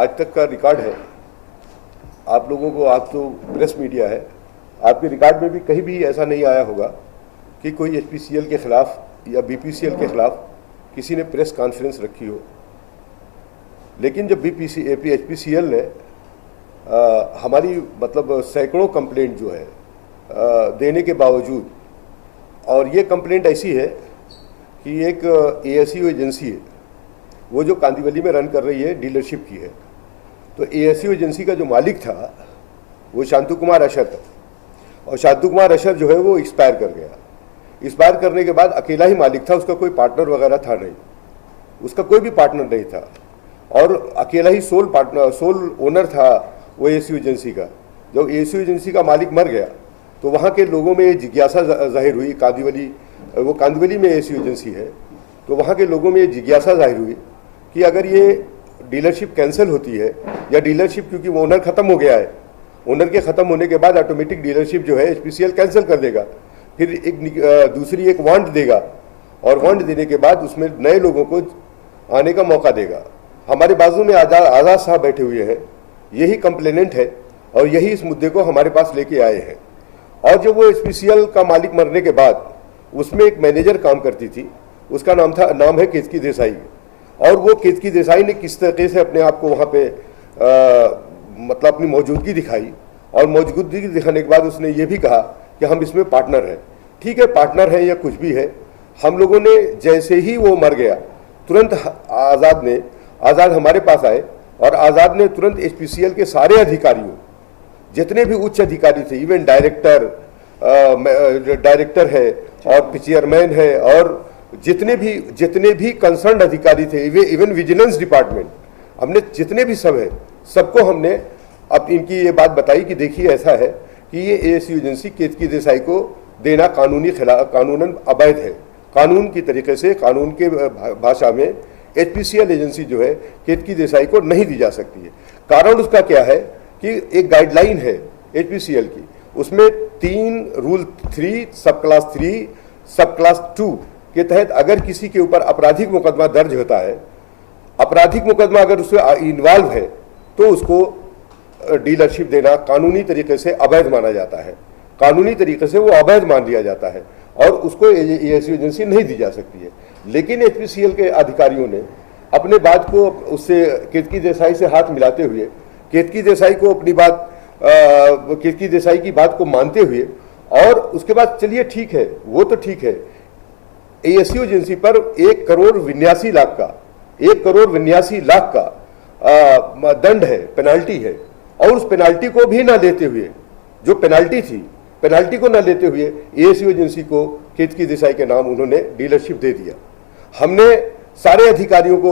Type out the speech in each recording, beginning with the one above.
आज तक का रिकॉर्ड है, आप लोगों को, आप तो प्रेस मीडिया है, आपके रिकॉर्ड में भी कहीं भी ऐसा नहीं आया होगा कि कोई एचपीसीएल के खिलाफ या बीपीसीएल के खिलाफ किसी ने प्रेस कॉन्फ्रेंस रखी हो। लेकिन जब एचपीसीएल ने हमारी मतलब सैकड़ों कंप्लेंट जो है देने के बावजूद, और ये कंप्लेंट ऐसी है कि एक एएसयू एजेंसी है वो जो कांदिवली में रन कर रही है, डीलरशिप की है। तो एएसयू एजेंसी का जो मालिक था वो शांतु कुमार अशर था, और शांतु कुमार अशर जो है वो एक्सपायर कर गया। एक्सपायर करने के बाद अकेला ही मालिक था, उसका कोई पार्टनर वगैरह था नहीं, उसका कोई भी पार्टनर नहीं था, और अकेला ही सोल ओनर था वो एएसयू एजेंसी का। जब एएसयू एजेंसी का मालिक मर गया तो वहाँ के लोगों में जिज्ञासा जाहिर हुई, वो कांदिवली में एएसयू एजेंसी है, तो वहाँ के लोगों में जिज्ञासा जाहिर हुई कि अगर ये डीलरशिप कैंसिल होती है या डीलरशिप, क्योंकि वो ओनर ख़त्म हो गया है, ओनर के ख़त्म होने के बाद ऑटोमेटिक डीलरशिप जो है एचपीसीएल कैंसिल कर देगा, फिर दूसरी एक वांट देगा, और वांट देने के बाद उसमें नए लोगों को आने का मौका देगा। हमारे बाजू में आज़ाद साहब बैठे हुए हैं, यही कंप्लेनेंट है और यही इस मुद्दे को हमारे पास लेके आए हैं। और जब वो एचपीसीएल का मालिक मरने के बाद उसमें एक मैनेजर काम करती थी, उसका नाम है केतकी देसाई, और वो केतकी देसाई ने किस तरीके से अपने आप को वहाँ पे मतलब अपनी मौजूदगी दिखाई, और मौजूदगी दिखाने के बाद उसने ये भी कहा कि हम इसमें पार्टनर हैं। ठीक है, पार्टनर है या कुछ भी है, हम लोगों ने जैसे ही वो मर गया तुरंत आज़ाद हमारे पास आए, और आज़ाद ने तुरंत एचपीसीएल के सारे अधिकारियों, जितने भी उच्च अधिकारी थे, इवन डायरेक्टर है और चेयरमैन है, और जितने भी कंसर्न अधिकारी थे, इवन विजिलेंस डिपार्टमेंट, हमने जितने भी सब है, सबको हमने अब इनकी ये बात बताई कि देखिए ऐसा है कि ये एएसयू एजेंसी केतकी देसाई को देना कानूनन अवैध है। कानून की तरीके से, कानून के भाषा में एचपीसीएल एजेंसी जो है केतकी देसाई को नहीं दी जा सकती है। कारण उसका क्या है कि एक गाइडलाइन है एचपीसीएल की, उसमें 3 रूल 3 सब क्लास 2 के तहत अगर किसी के ऊपर आपराधिक मुकदमा दर्ज होता है, आपराधिक मुकदमा अगर उसमें इन्वॉल्व है, तो उसको डीलरशिप देना कानूनी तरीके से अवैध माना जाता है, कानूनी तरीके से वो अवैध मान लिया जाता है, और उसको एएसयू एजेंसी नहीं दी जा सकती है। लेकिन एचपीसीएल के अधिकारियों ने अपने बात को उससे केतकी देसाई से हाथ मिलाते हुए, केतकी देसाई को अपनी बात केतकी देसाई की बात को मानते हुए, और उसके बाद चलिए ठीक है, वो तो ठीक है, एएसयू एजेंसी पर 1,82,00,000 का दंड है, पेनाल्टी है, और उस पेनाल्टी को भी ना लेते हुए, जो पेनाल्टी थी, पेनाल्टी को ना लेते हुए एएसयू एजेंसी को केतकी देसाई के नाम उन्होंने डीलरशिप दे दिया। हमने सारे अधिकारियों को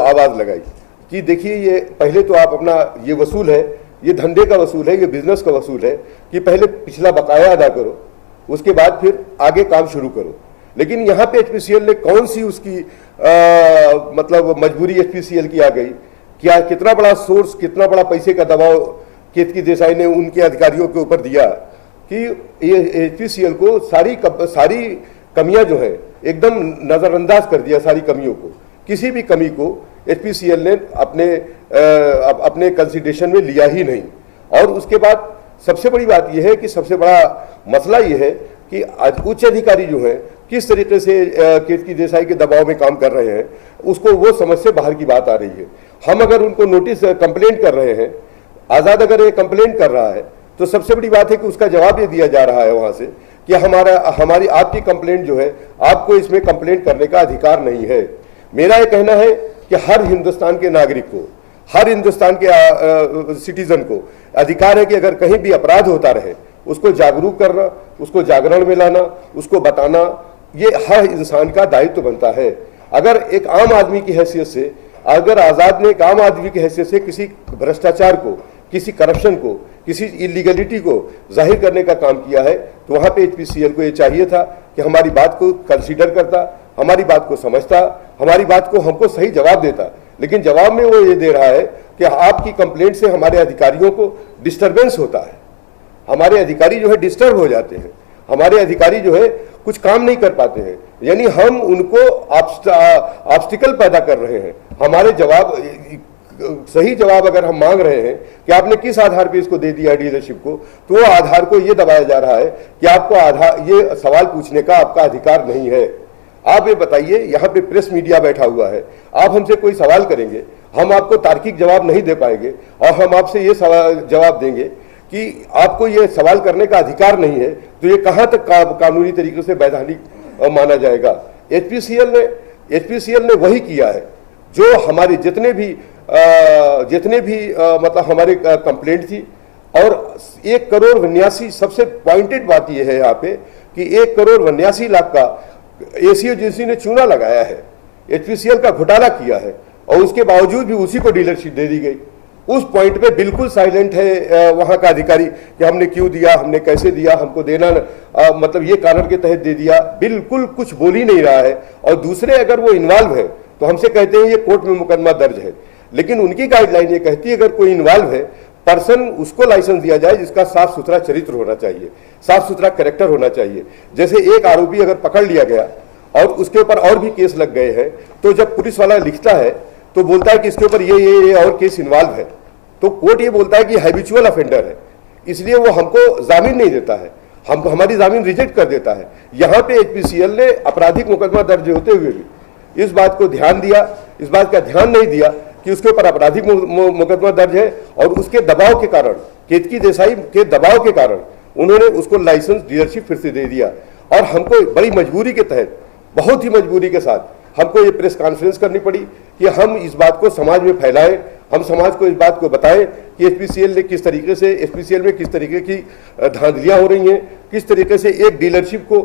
आवाज़ लगाई कि देखिए, ये पहले तो आप अपना ये वसूल है, ये धंधे का वसूल है, ये बिजनेस का वसूल है कि पहले पिछला बकाया अदा करो, उसके बाद फिर आगे काम शुरू करो। लेकिन यहाँ पे एचपीसीएल ने कौन सी उसकी मतलब मजबूरी एचपीसीएल की आ गई, क्या कितना बड़ा सोर्स, कितना बड़ा पैसे का दबाव केतकी देसाई ने उनके अधिकारियों के ऊपर दिया कि एचपीसीएल को सारी कमियां जो है एकदम नज़रअंदाज कर दिया, सारी कमियों को, किसी भी कमी को एचपीसीएल ने अपने कंसिडरेशन में लिया ही नहीं। और उसके बाद सबसे बड़ी बात यह है कि सबसे बड़ा मसला यह है कि आज उच्च अधिकारी जो है किस तरीके से केतकी देसाई के दबाव में काम कर रहे हैं, उसको वो समझ से बाहर की बात आ रही है। हम अगर उनको नोटिस कंप्लेंट कर रहे हैं, आज़ाद अगर ये कंप्लेंट कर रहा है, तो सबसे बड़ी बात है कि उसका जवाब ये दिया जा रहा है वहाँ से कि हमारी आपकी कंप्लेंट जो है, आपको इसमें कंप्लेंट करने का अधिकार नहीं है। मेरा ये कहना है कि हर हिंदुस्तान के नागरिक को, हर हिंदुस्तान के सिटीजन को अधिकार है कि अगर कहीं भी अपराध होता रहे, उसको जागरूक करना, उसको जागरण में लाना, उसको बताना, ये हर इंसान का दायित्व बनता है। अगर एक आम आदमी की हैसियत से, अगर आज़ाद ने एक आम आदमी की हैसियत से किसी भ्रष्टाचार को, किसी करप्शन को, किसी इलीगलिटी को जाहिर करने का काम किया है, तो वहाँ पे एचपीसीएल को ये चाहिए था कि हमारी बात को कंसीडर करता, हमारी बात को समझता, हमारी बात को हमको सही जवाब देता। लेकिन जवाब में वो ये दे रहा है कि आपकी कंप्लेंट से हमारे अधिकारियों को डिस्टर्बेंस होता है, हमारे अधिकारी जो है डिस्टर्ब हो जाते हैं, हमारे अधिकारी जो है कुछ काम नहीं कर पाते हैं, यानी हम उनको ऑब्स्टिकल पैदा कर रहे हैं। हमारे जवाब सही जवाब अगर हम मांग रहे हैं कि आपने किस आधार पे इसको दे दिया डीलरशिप को, तो वो आधार को ये दबाया जा रहा है कि आपको आधार, ये सवाल पूछने का आपका अधिकार नहीं है। आप ये बताइए, यहाँ पे प्रेस मीडिया बैठा हुआ है, आप हमसे कोई सवाल करेंगे, हम आपको तार्किक जवाब नहीं दे पाएंगे और हम आपसे ये सवाल जवाब देंगे कि आपको ये सवाल करने का अधिकार नहीं है, तो ये कहाँ तक कानूनी तरीके से वैधानिक माना जाएगा। एचपीसीएल ने वही किया है जो हमारी जितने भी मतलब हमारे कंप्लेंट थी। और 1,82,82,000, सबसे पॉइंटेड बात यह है यहाँ पे कि 1,82,82,00,000 का एसीओ एजेंसी ने चूना लगाया है, एचपीसीएल का घोटाला किया है और उसके बावजूद भी उसी को डीलरशिप दे दी गई। उस पॉइंट पे बिल्कुल साइलेंट है वहां का अधिकारी कि हमने क्यों दिया, हमने कैसे दिया, हमको देना मतलब ये कानून के तहत दे दिया, बिल्कुल कुछ बोल ही नहीं रहा है। और दूसरे अगर वो इन्वॉल्व है तो हमसे कहते हैं ये कोर्ट में मुकदमा दर्ज है, लेकिन उनकी गाइडलाइन ये कहती है अगर कोई इन्वॉल्व है पर्सन, उसको लाइसेंस दिया जाए जिसका साफ सुथरा चरित्र होना चाहिए, साफ सुथरा कैरेक्टर होना चाहिए। जैसे एक आरोपी अगर पकड़ लिया गया और उसके ऊपर और भी केस लग गए हैं, तो जब पुलिस वाला लिखता है तो बोलता है कि इसके ऊपर ये और केस इन्वॉल्व है, तो कोर्ट ये बोलता है कि हैबिचुअल ऑफेंडर है, इसलिए वो हमको जामीन नहीं देता है, हमारी जामीन रिजेक्ट कर देता है। यहाँ पे एचपीसीएल ने आपराधिक मुकदमा दर्ज होते हुए भी इस बात को ध्यान दिया, इस बात का ध्यान नहीं दिया कि उसके ऊपर आपराधिक मुकदमा दर्ज है और उसके दबाव के कारण, केतकी देसाई के दबाव के कारण उन्होंने उसको लाइसेंस डीलरशिप फिर से दे दिया। और हमको बड़ी मजबूरी के तहत, बहुत ही मजबूरी के साथ हमको ये प्रेस कॉन्फ्रेंस करनी पड़ी कि हम इस बात को समाज में फैलाएं, हम समाज को इस बात को बताएं कि एचपीसीएल ने किस तरीके से, एचपीसीएल में किस तरीके की धांधलियां हो रही हैं, किस तरीके से एक डीलरशिप को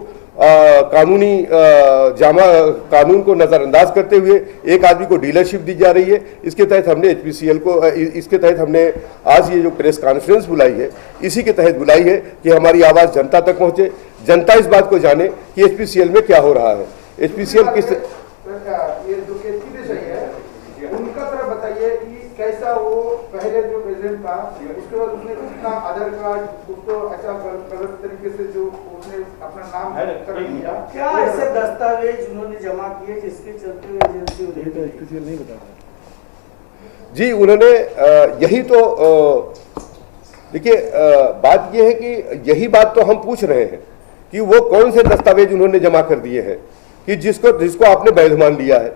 कानूनी कानून को नजरअंदाज करते हुए एक आदमी को डीलरशिप दी जा रही है। इसके तहत हमने एचपीसीएल को, इसके तहत हमने आज ये जो प्रेस कॉन्फ्रेंस बुलाई है, इसी के तहत बुलाई है कि हमारी आवाज जनता तक पहुंचे, जनता इस बात को जाने कि एचपीसीएल में क्या हो रहा है, एचपीसीएल किस ये जो केतकी देसाई है उनका तरफ बताइए कि कैसा वो पहले जो प्रेसिडेंट था उसके बाद उसने कितना आधार कार्ड उसको ऐसा गलत तरीके से जो उसने अपना नाम कर दिया, क्या ऐसे दस्तावेज उन्होंने जमा किए जिसके चलते हुए एजेंसी नहीं बता रहा जी। उन्होंने यही तो देखिए बात यह है कि यही बात तो हम पूछ रहे हैं कि वो कौन से दस्तावेज उन्होंने जमा कर दिए हैं कि जिसको आपने वैध मान लिया है,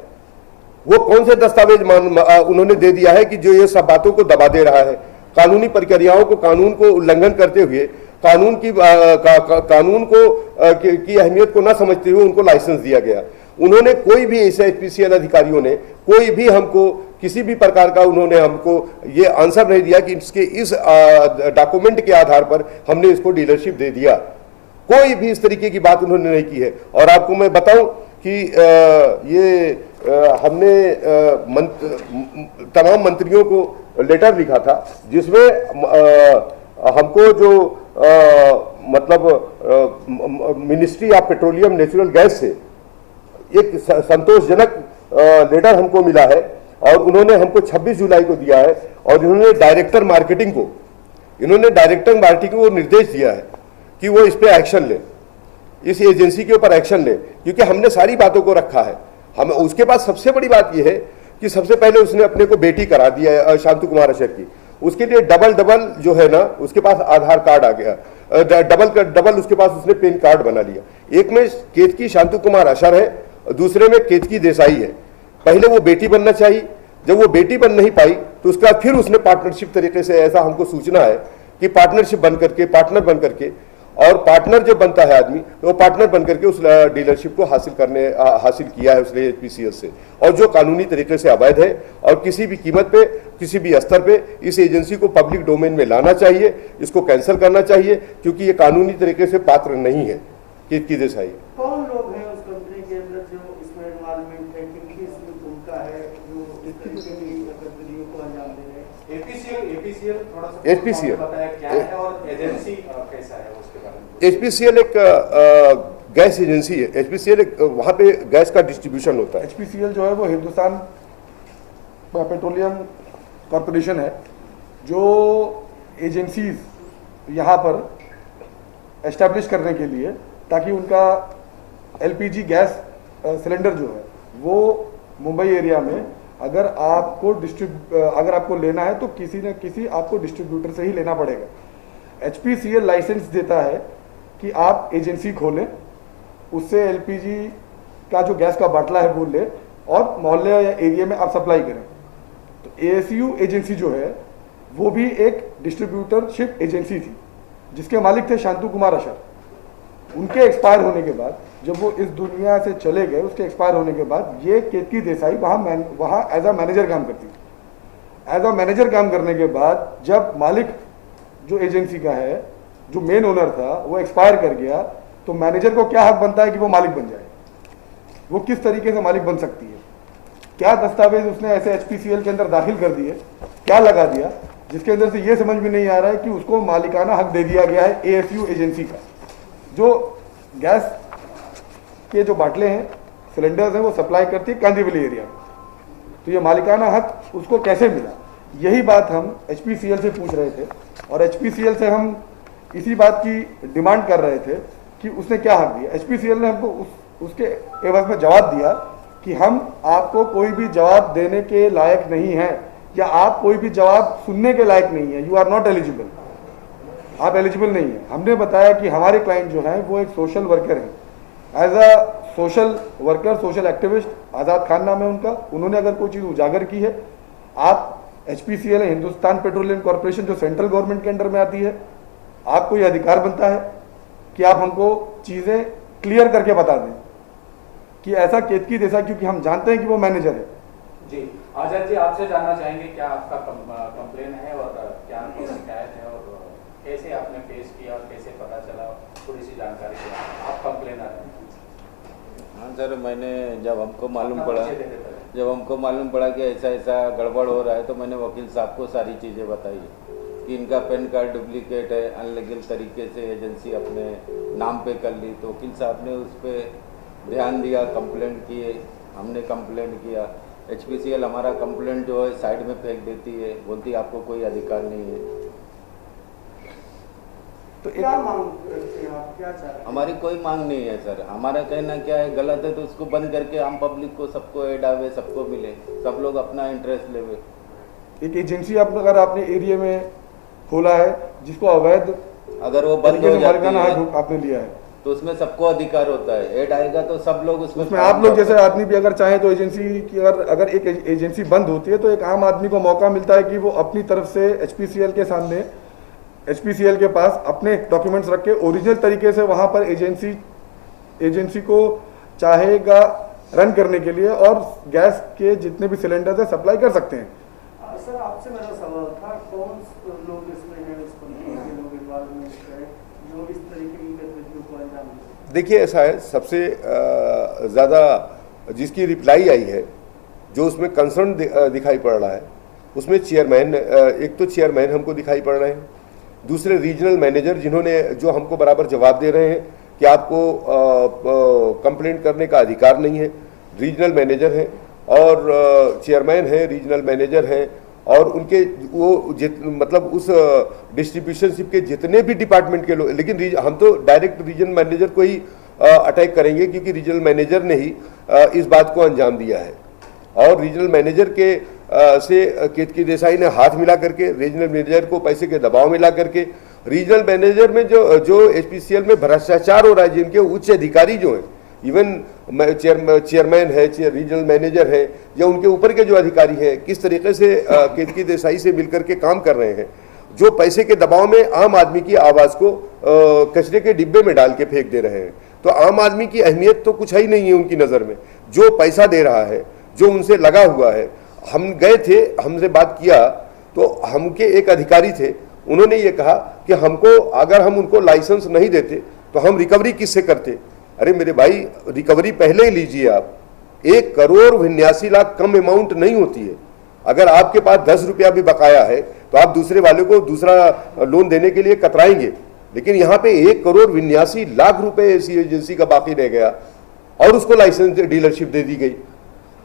वो कौन से दस्तावेज उन्होंने दे दिया है कि जो ये सब बातों को दबा दे रहा है, कानूनी प्रक्रियाओं को, कानून को उल्लंघन करते हुए, कानून की अहमियत को ना समझते हुए उनको लाइसेंस दिया गया। उन्होंने कोई भी ऐसे एचपीसीएल अधिकारियों ने कोई भी हमको किसी भी प्रकार का उन्होंने हमको ये आंसर नहीं दिया कि इसके इस डॉक्यूमेंट के आधार पर हमने इसको डीलरशिप दे दिया। कोई भी इस तरीके की बात उन्होंने नहीं की है। और आपको मैं बताऊं कि हमने तमाम मंत्रियों को लेटर लिखा था जिसमें हमको जो मतलब ministry of petroleum natural gas से एक संतोषजनक लेटर हमको मिला है और उन्होंने हमको 26 जुलाई को दिया है और इन्होंने डायरेक्टर मार्केटिंग को निर्देश दिया है कि वो इस पे एक्शन ले, इस एजेंसी के ऊपर एक्शन ले, क्योंकि हमने सारी बातों को रखा है। हम उसके पास सबसे बड़ी बात यह है कि सबसे पहले उसने अपने को बेटी करा दिया है शांतु कुमार अशर की, उसके लिए डबल जो है ना उसके पास आधार कार्ड आ गया, डबल उसके पास उसने पैन कार्ड बना लिया। एक में केतकी शांतु कुमार अशर है, दूसरे में केतकी देसाई है। पहले वो बेटी बनना चाहिए, जब वो बेटी बन नहीं पाई तो उसके बाद फिर उसने पार्टनरशिप तरीके से, ऐसा हमको सूचना है कि पार्टनरशिप बन करके, पार्टनर बन करके, और पार्टनर जब बनता है आदमी तो वो पार्टनर बन करके उस डीलरशिप को हासिल किया है उसने एचपीसीएल से, और जो कानूनी तरीके से अवैध है। और किसी भी कीमत पे, किसी भी स्तर पे इस एजेंसी को पब्लिक डोमेन में लाना चाहिए, इसको कैंसिल करना चाहिए, क्योंकि ये कानूनी तरीके से पात्र नहीं है। केतकी देसाई कौन लोग हैं उस कंपनी के अंदर जो इसमें इन्वॉल्वमेंट है, किनकी इसमें भूमिका है जो इस तरीके की गतिविधियों को अंजाम दे रहे हैं? एचपीसीएल थोड़ा सा एचपीसीएल बताया क्या है और एजेंसी कैसा है उसके बारे में। एचपीसीएल एक गैस एजेंसी है। एचपीसीएल एक वहाँ पे गैस का डिस्ट्रीब्यूशन होता है। एचपीसीएल जो है वो हिंदुस्तान पेट्रोलियम कॉरपोरेशन है, जो एजेंसीज यहाँ पर एस्टैब्लिश करने के लिए, ताकि उनका एलपीजी गैस सिलेंडर जो है वो मुंबई एरिया में अगर आपको लेना है तो किसी न किसी आपको डिस्ट्रीब्यूटर से ही लेना पड़ेगा। HPCL लाइसेंस देता है कि आप एजेंसी खोलें, उससे LPG का जो गैस का बाटला है वो ले और मोहल्ले या एरिया में आप सप्लाई करें। तो ASU एजेंसी जो है वो भी एक डिस्ट्रीब्यूटरशिप एजेंसी थी जिसके मालिक थे शांतु कुमार अशर। उनके एक्सपायर होने के बाद जब वो इस दुनिया से चले गए, उसके एक्सपायर होने के बाद ये केतकी देसाई वहाँ एज अ मैनेजर काम करती थी। एज अ मैनेजर काम करने के बाद जब मालिक जो एजेंसी का है, जो मेन ओनर था, वो एक्सपायर कर गया, तो मैनेजर को क्या हक बनता है कि वो मालिक बन जाए? वो किस तरीके से मालिक बन सकती है? क्या दस्तावेज उसने ऐसे HPCL के अंदर दाखिल कर दिए, क्या लगा दिया, जिसके अंदर से ये समझ में नहीं आ रहा है कि उसको मालिकाना हक दे दिया गया है ASU एजेंसी का, जो गैस के जो बाटले हैं, सिलेंडर्स हैं, वो सप्लाई करती है कांदीवली एरिया में। तो ये मालिकाना हक उसको कैसे मिला? यही बात हम HPCL से पूछ रहे थे और HPCL से हम इसी बात की डिमांड कर रहे थे कि उसने क्या हक दिया। HPCL ने हमको उसके एवज में जवाब दिया कि हम आपको कोई भी जवाब देने के लायक नहीं है, या आप कोई भी जवाब सुनने के लायक नहीं है, यू आर नॉट एलिजिबल, आप एलिजिबल नहीं है। हमने बताया कि हमारे क्लाइंट जो हैं वो एक सोशल वर्कर हैं, as a social worker, social activist, Azad Khan नाम है उनका। उन्होंने अगर कोई चीज़ उजागर की है, आप HPCL है, हिंदुस्तान पेट्रोलियम कॉर्पोरेशन, जो सेंट्रल गवर्नमेंट के अंडर में आती है, आपको ये अधिकार बनता है कि आप हमको चीज़ें क्लियर करके बता दें कि ऐसा केतकी देसाई, क्योंकि हम जानते हैं कि वो मैनेजर है। जी आजाद जी, आपसे जानना चाहेंगे क्या आपका कंप्लेन है और क्या आपकी शिकायत है और कैसे आपने पेश किया और कैसे पता चला, थोड़ी सी जानकारी दें। आप कंप्लेनर हैं। हाँ सर, मैंने जब हमको मालूम पड़ा कि ऐसा ऐसा गड़बड़ हो रहा है, तो मैंने वकील साहब को सारी चीज़ें बताई कि इनका पैन कार्ड डुप्लीकेट है, अनलीगल तरीके से एजेंसी अपने नाम पे कर ली। तो वकील साहब ने उस पर ध्यान दिया, कंप्लेंट किए, हमने कंप्लेंट किया। HPCL हमारा कंप्लेंट जो है साइड में फेंक देती है, बोलती आपको कोई अधिकार नहीं है। तो क्या मांग करते हैं आप, क्या चाह रहे हैं? हमारी कोई मांग नहीं है सर, हमारा कहना क्या है, गलत है तो उसको बंद करके हम पब्लिक को सबको ऐड आवे, सबको मिले, सब लोग अपना इंटरेस्ट लेवे। एक एजेंसी अगर आपने एरिया में खोला है जिसको अवैध अगर वो बंद हो जाती है आपने लिया है, तो उसमें सबको अधिकार होता है, ऐड आएगा तो सब लोग उसमें आप लोग जैसे आदमी भी अगर चाहे तो एजेंसी की अगर एक एजेंसी बंद होती है तो एक आम आदमी को मौका मिलता है कि वो अपनी तरफ से HPCL के सामने, HPCL के पास अपने डॉक्यूमेंट्स रख के ओरिजिनल तरीके से वहां पर एजेंसी को चाहेगा रन करने के लिए और गैस के जितने भी सिलेंडर्स है सप्लाई कर सकते हैं। सर आपसे मेरा सवाल था, कौन लोग इसमें हैं, इस कंपनी के लोग इन्वॉल्वमेंट है जो इस तरीके की गतिविधियों को अंजाम देते? देखिए, ऐसा है, सबसे ज़्यादा जिसकी रिप्लाई आई है, जो उसमें कंसर्न दिखाई पड़ रहा है, उसमें चेयरमैन, एक तो चेयरमैन हमको दिखाई पड़ रहे हैं, दूसरे रीजनल मैनेजर जिन्होंने जो हमको बराबर जवाब दे रहे हैं कि आपको कंप्लेंट करने का अधिकार नहीं है। रीजनल मैनेजर हैं और चेयरमैन हैं, रीजनल मैनेजर हैं, और उनके वो मतलब उस डिस्ट्रीब्यूशनशिप के जितने भी डिपार्टमेंट के लोग, लेकिन हम तो डायरेक्ट रीजनल मैनेजर को ही अटैक करेंगे क्योंकि रीजनल मैनेजर ने ही इस बात को अंजाम दिया है। और रीजनल मैनेजर के से केतकी देसाई ने हाथ मिला करके रीजनल मैनेजर को पैसे के दबाव में ला करके, रीजनल मैनेजर में जो HPCL में भ्रष्टाचार हो रहा है, जिनके उच्च अधिकारी जो हैं, इवन चेयरमैन है, रीजनल मैनेजर है, या उनके ऊपर के जो अधिकारी हैं, किस तरीके से केतकी देसाई से मिलकर के काम कर रहे हैं, जो पैसे के दबाव में आम आदमी की आवाज़ को कचरे के डिब्बे में डाल के फेंक दे रहे हैं। तो आम आदमी की अहमियत तो कुछ है ही नहीं है उनकी नज़र में। जो पैसा दे रहा है, जो उनसे लगा हुआ है, हम गए थे, हमसे बात किया तो हमके एक अधिकारी थे, उन्होंने ये कहा कि हमको अगर हम उनको लाइसेंस नहीं देते तो हम रिकवरी किससे करते। अरे मेरे भाई, रिकवरी पहले ही लीजिए आप। 1,89,00,000 कम अमाउंट नहीं होती है। अगर आपके पास 10 रुपया भी बकाया है तो आप दूसरे वाले को दूसरा लोन देने के लिए कतराएंगे, लेकिन यहाँ पे 1,89,00,000 रुपए ऐसी एजेंसी का बाकी रह गया और उसको लाइसेंस डीलरशिप दे दी गई।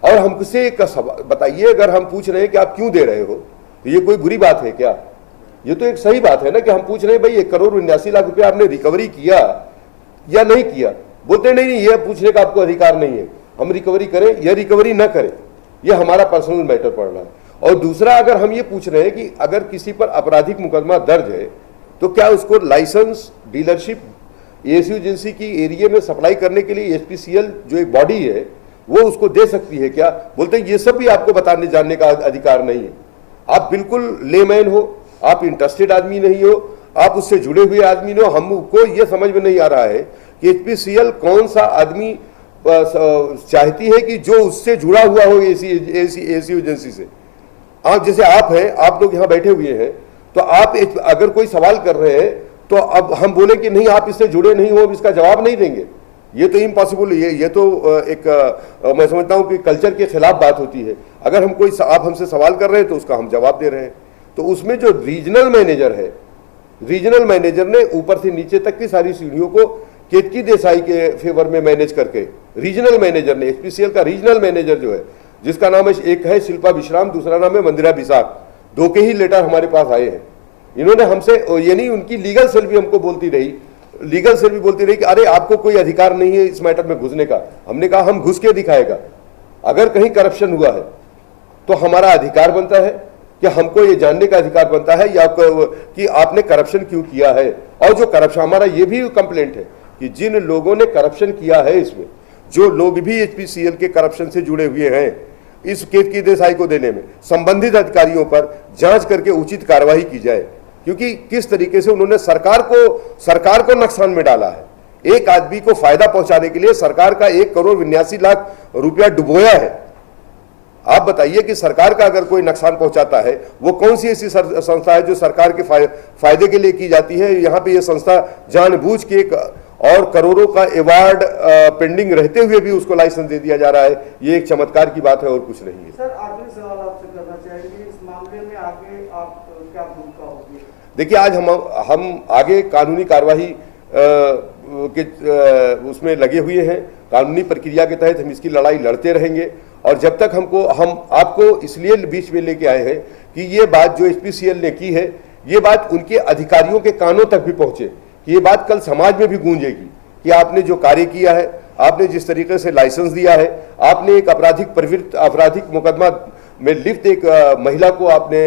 और हमसे एक बताइए, अगर हम पूछ रहे हैं कि आप क्यों दे रहे हो, तो ये कोई बुरी बात है क्या? ये तो एक सही बात है ना कि हम पूछ रहे हैं भाई 1,89,00,000 रुपया आपने रिकवरी किया या नहीं किया। बोलते नहीं, ये पूछने का आपको अधिकार नहीं है, हम रिकवरी करें या रिकवरी ना करें, ये हमारा पर्सनल मैटर पड़ रहा है। और दूसरा, अगर हम ये पूछ रहे हैं कि अगर किसी पर आपराधिक मुकदमा दर्ज है तो क्या उसको लाइसेंस डीलरशिप एएसयू एजेंसी की एरिया में सप्लाई करने के लिए एचपीसीएल जो एक बॉडी है वो उसको दे सकती है क्या? बोलते हैं ये सब भी आपको बताने जानने का अधिकार नहीं है। आप बिल्कुल लेमैन हो, आप इंटरेस्टेड आदमी नहीं हो, आप उससे जुड़े हुए आदमी नहीं हो। हमको ये समझ में नहीं आ रहा है कि एचपीसीएल कौन सा आदमी चाहती है कि जो उससे जुड़ा हुआ हो एएसयू एजेंसी से। आप जैसे आप हैं, आप लोग यहाँ बैठे हुए हैं, तो आप अगर कोई सवाल कर रहे हैं तो अब हम बोले कि नहीं आप इससे जुड़े नहीं हो, अब इसका जवाब नहीं देंगे, ये तो इम्पॉसिबल है। ये तो मैं समझता हूँ कि कल्चर के खिलाफ बात होती है। अगर हम कोई आप हमसे सवाल कर रहे हैं तो उसका हम जवाब दे रहे हैं। तो उसमें जो रीजनल मैनेजर है, रीजनल मैनेजर ने ऊपर से नीचे तक की सारी सीढ़ियों को केतकी देसाई के फेवर में मैनेज करके, रीजनल मैनेजर ने, एचपीसीएल का रीजनल मैनेजर जो है, जिसका नाम है, एक है शिल्पा विश्राम, दूसरा नाम है मंदिरा बिसाक, दो के ही लेटर हमारे पास आए हैं। इन्होंने हमसे, यानी उनकी लीगल सेल भी हमको बोलती रही, लीगल सेल भी बोलती रही कि अरे आपको कोई अधिकार नहीं है इस मैटर में घुसने का। हमने कहा हम घुस के दिखाएगा। अगर कहीं करप्शन हुआ है तो हमारा अधिकार बनता है कि हमको ये जानने का अधिकार बनता है या कि आपने करप्शन क्यों किया है। और जो करप्शन, हमारा ये भी कंप्लेंट है कि जिन लोगों ने करप्शन किया है, इसमें जो लोग भी एचपीसीएल के करप्शन से जुड़े हुए हैं, इस केतकी देसाई को देने में संबंधित अधिकारियों पर जांच करके उचित कार्रवाई की जाए, क्योंकि किस तरीके से उन्होंने सरकार को नुकसान में डाला है। एक आदमी को फायदा पहुंचाने के लिए सरकार का 1,82,00,000 रुपया डुबोया है। आप बताइए कि सरकार का अगर कोई नुकसान पहुंचाता है, वो कौन सी ऐसी संस्था है जो सरकार के फायदे के लिए की जाती है? यहाँ पे ये संस्था जानबूझ के और करोड़ों का अवार्ड पेंडिंग रहते हुए भी उसको लाइसेंस दे दिया जा रहा है। ये एक चमत्कार की बात है और कुछ नहीं है। सर, आखिरी सवाल आपसे करना चाहेंगे, इस मामले में आगे आप क्या भूमिका होगी? देखिए, आज हम आगे कानूनी कार्यवाही के उसमें लगे हुए हैं। कानूनी प्रक्रिया के तहत हम इसकी लड़ाई लड़ते रहेंगे। और जब तक हम आपको इसलिए बीच में लेके आए हैं कि ये बात जो एचपीसीएल ने की है, ये बात उनके अधिकारियों के कानों तक भी पहुंचे, ये बात कल समाज में भी गूंजेगी कि आपने जो कार्य किया है, आपने जिस तरीके से लाइसेंस दिया है, आपने एक आपराधिक मुकदमा में लिप्त एक महिला को आपने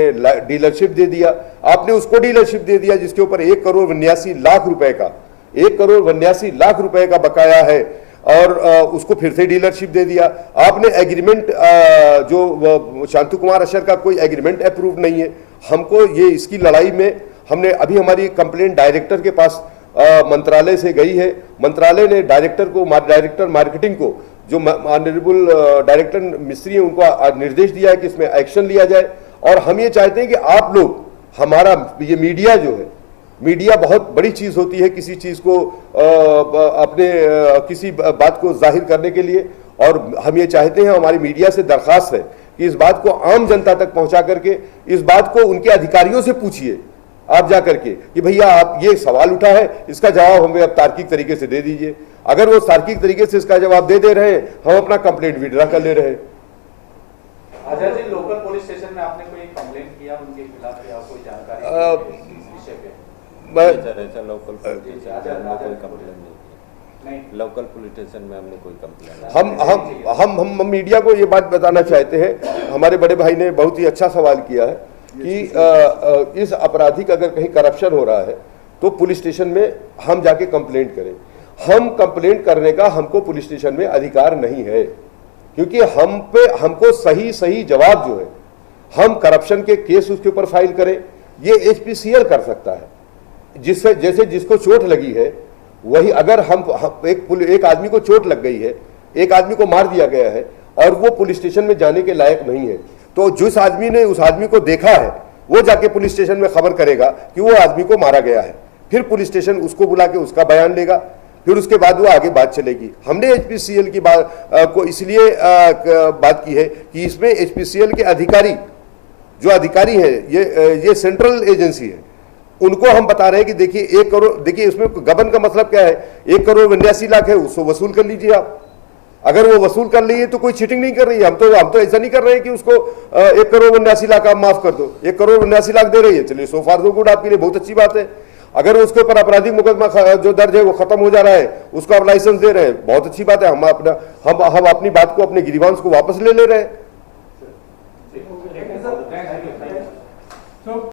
डीलरशिप दे दिया, आपने उसको डीलरशिप दे दिया जिसके ऊपर 1,82,00,000 रुपए का 1,82,00,000 रुपए का बकाया है, और उसको फिर से डीलरशिप दे दिया। आपने एग्रीमेंट, जो शांतु कुमार अशर का कोई एग्रीमेंट अप्रूव नहीं है। हमको ये इसकी लड़ाई में हमने अभी हमारी कंप्लेंट डायरेक्टर के पास मंत्रालय से गई है। मंत्रालय ने डायरेक्टर मार्केटिंग को, जो ऑनरेबल डायरेक्टर मिस्त्री है, उनको निर्देश दिया है कि इसमें एक्शन लिया जाए। और हम ये चाहते हैं कि आप लोग, हमारा ये मीडिया जो है, मीडिया बहुत बड़ी चीज होती है किसी चीज को अपने किसी बात को जाहिर करने के लिए। और हम ये चाहते हैं, हमारी मीडिया से दरखास्त है कि इस बात को आम जनता तक पहुंचा करके इस बात को उनके अधिकारियों से पूछिए आप जा करके कि भैया आप ये सवाल उठा है, इसका जवाब हमें अब तार्किक तरीके से दे दीजिए। अगर वो तार्किक तरीके से इसका जवाब दे रहे हैं, हम अपना कंप्लेंट विड्रॉ कर ले रहे हैं। Azad ji, local police station में आपने कोई कंप्लेंट किया उनके खिलाफ या कोई जानकारी इस विषय पे? लोकल पुलिस स्टेशन में कोई कंप्लेंट नहीं, लोकल पुलिस स्टेशन में हमने कोई कंप्लेंट। हम मीडिया को ये बात बताना चाहते हैं, हमारे बड़े भाई ने बहुत ही अच्छा सवाल किया है कि इस आपराधिक अगर कहीं करप्शन हो रहा है तो पुलिस स्टेशन में हम जाके कंप्लेंट करें। हम कंप्लेंट करने का हमको पुलिस स्टेशन में अधिकार नहीं है, क्योंकि हमको सही जवाब जो है, हम करप्शन के केस उसके ऊपर फाइल करें, ये एचपीसीएल कर सकता है। जिससे जैसे जिसको चोट लगी है, वही अगर एक आदमी को चोट लग गई है, एक आदमी को मार दिया गया है और वो पुलिस स्टेशन में जाने के लायक नहीं है, तो जिस आदमी ने उस आदमी को देखा है वो जाके पुलिस स्टेशन में खबर करेगा कि वो आदमी को मारा गया है। फिर पुलिस स्टेशन उसको बुला के उसका बयान लेगा, फिर उसके बाद वो आगे बात चलेगी। हमने एचपीसीएल की बात को इसलिए बात की है कि इसमें एचपीसीएल के अधिकारी जो अधिकारी हैं, ये सेंट्रल एजेंसी है, उनको हम बता रहे हैं कि देखिए 1 करोड़, देखिए इसमें गबन का मतलब क्या है, 1,82,00,000 है, उसको वसूल कर लीजिए आप। अगर वो वसूल कर ली है तो कोई चीटिंग नहीं कर रही है। हम तो ऐसा नहीं कर रहे हैं कि उसको 1,82,00,000 आप माफ कर दो। 1,82,00,000 दे रही है, चलिए सो फार सो गुड, आपके लिए बहुत अच्छी बात है। अगर उसके ऊपर आपराधिक मुकदमा जो दर्ज है वो खत्म हो जा रहा है, उसको आप लाइसेंस दे रहे हैं, बहुत अच्छी बात है। हम अपनी बात को, अपने गिरीवांश को वापस ले रहे हैं।